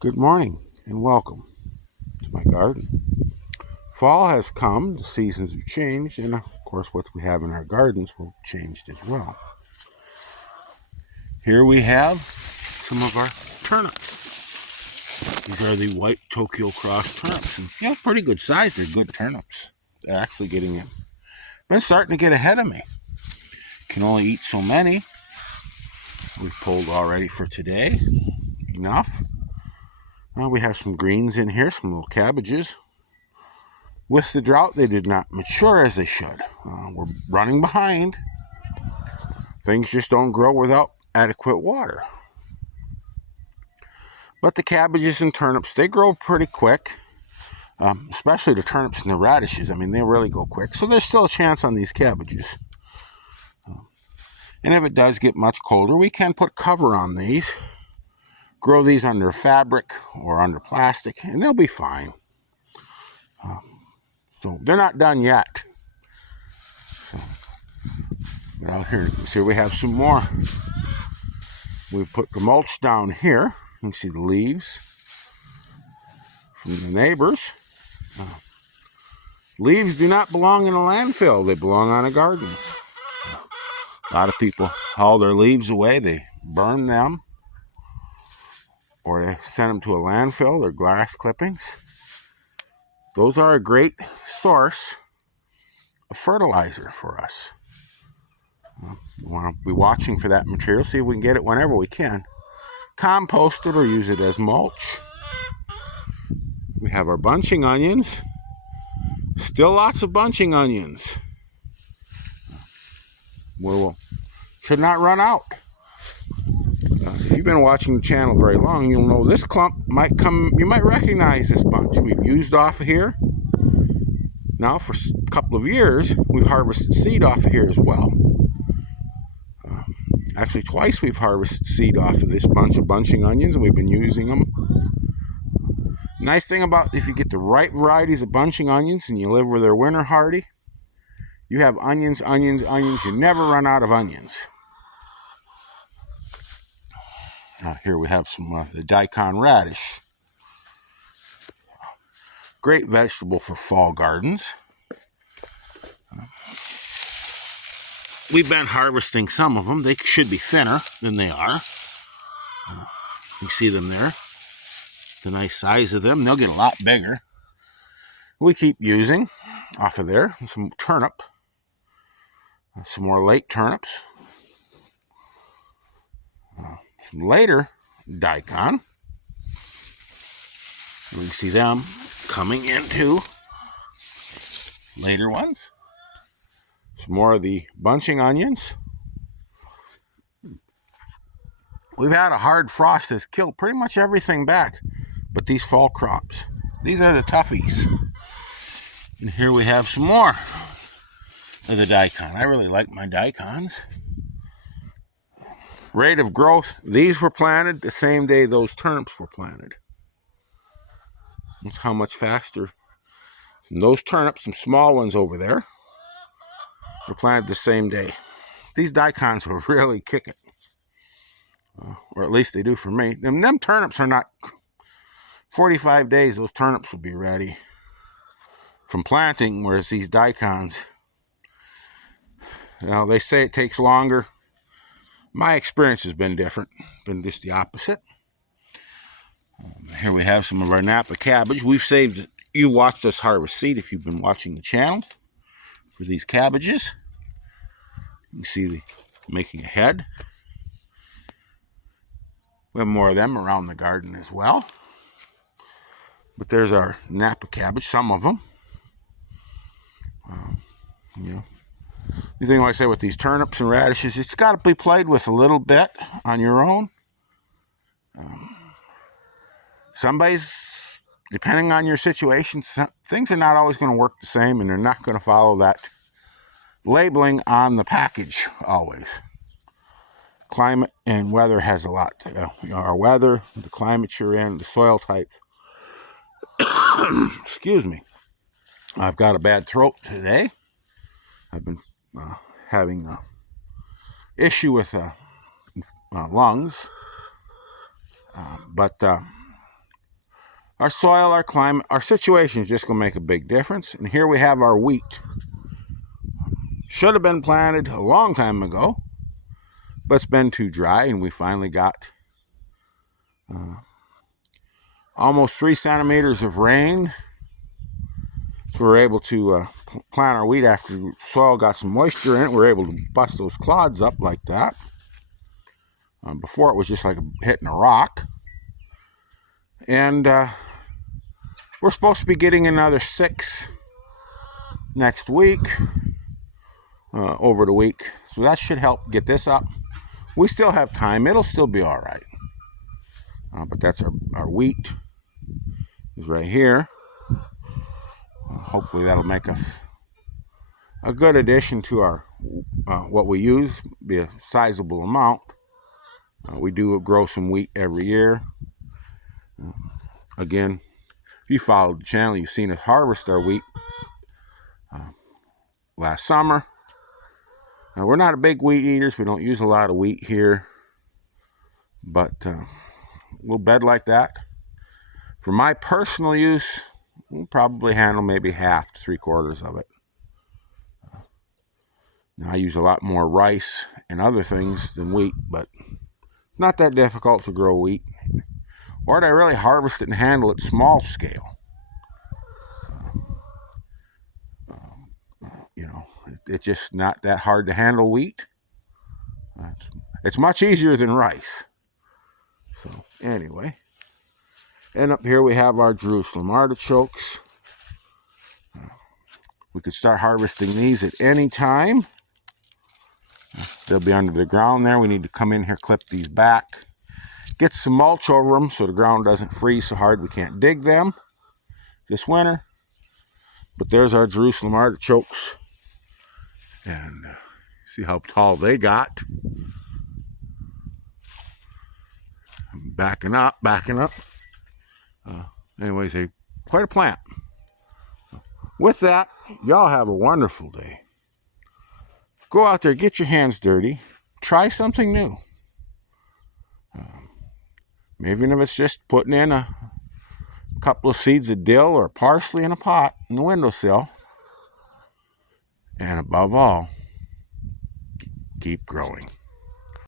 Good morning and welcome to my garden. Fall has come, the seasons have changed, and of course what we have in our gardens will change as well. Here we have some of our turnips. These are the white Tokyo Cross turnips. And, pretty good size. They're good turnips. They're actually been starting to get ahead of me. Can only eat so many. We've pulled already for today. Enough. We have some greens in here, some little cabbages. With the drought, they did not mature as they should. We're running behind. Things just don't grow without adequate water. But the cabbages and turnips, they grow pretty quick, especially the turnips and the radishes. I mean, they really go quick. So there's still a chance on these cabbages. And if it does get much colder, we can put cover on these, grow these under fabric or under plastic, and they'll be fine. So they're not done yet. But out here, you can see we have some more. We put the mulch down here. You can see the leaves from the neighbors. Leaves do not belong in a landfill. They belong on a garden. A lot of people haul their leaves away. They burn them, or they send them to a landfill. They're grass clippings. Those are a great source of fertilizer for us. We want to be watching for that material, see if we can get it whenever we can. Compost it or use it as mulch. We have our bunching onions. Still lots of bunching onions. We should not run out. If you've been watching the channel very long, you'll know this clump might come. You might recognize this bunch. We've used off of here. Now for a couple of years, we've harvested seed off of here as well. Actually, twice we've harvested seed off of this bunch of bunching onions, and we've been using them. Nice thing about if you get the right varieties of bunching onions and you live where they're winter hardy, you have onions, onions, onions. You never run out of onions. Here we have some the daikon radish. Great vegetable for fall gardens. We've been harvesting some of them. They should be thinner than they are. You see them there. The nice size of them. They'll get a lot bigger. We keep using off of there some turnip. Some more late turnips. Some later daikon. We can see them coming into later ones. Some more of the bunching onions. We've had a hard frost that's killed pretty much everything back but these fall crops. These are the toughies. And here we have some more of the daikon. I really like my daikons. Rate of growth. These were planted the same day those turnips were planted. That's how much faster. And those turnips, some small ones over there, were planted the same day. These daikons will really kick it. Or at least they do for me. And them turnips are not 45 days, those turnips will be ready from planting, whereas these daikons, they say it takes longer. My experience has been different, been just the opposite. Here we have some of our Napa cabbage. We've saved, you watched us harvest seed if you've been watching the channel for these cabbages. You can see the making a head. We have more of them around the garden as well. But there's our Napa cabbage, some of them. The thing like I say with these turnips and radishes, it's got to be played with a little bit on your own. Somebody's, depending on your situation, things are not always going to work the same, and they're not going to follow that labeling on the package always. Climate and weather has a lot to do. Our weather, the climate you're in, the soil types. Excuse me. I've got a bad throat today. I've been having an issue with lungs, but Our soil, our climate, our situation is just going to make a big difference. And here we have our wheat. Should have been planted a long time ago, but it's been too dry, and we finally got almost 3 centimeters of rain. So we're able to plant our wheat after the soil got some moisture in it. We're able to bust those clods up like that. Before it was just like hitting a rock. And we're supposed to be getting another 6 next week, over the week. So that should help get this up. We still have time. It'll still be all right. But that's our wheat is right here. Hopefully that'll make us a good addition to our what we use, be a sizable amount. We do grow some wheat every year. Again, if you followed the channel, you've seen us harvest our wheat last summer. We're not a big wheat eaters. We don't use a lot of wheat here. But a little bed like that, for my personal use, we'll probably handle maybe half to 3/4 of it. Now, I use a lot more rice and other things than wheat, but it's not that difficult to grow wheat. Or to really harvest it and handle it small scale. It's just not that hard to handle wheat. It's much easier than rice. So anyway, and up here we have our Jerusalem artichokes. We could start harvesting these at any time. They'll be under the ground there. We need to come in here, clip these back, get some mulch over them so the ground doesn't freeze so hard we can't dig them this winter. But there's our Jerusalem artichokes. And see how tall they got. Backing up. Anyways, quite a plant. With that, y'all have a wonderful day. Go out there, get your hands dirty. Try something new. Maybe if it's just putting in a couple of seeds of dill or parsley in a pot in the windowsill. And above all, keep growing.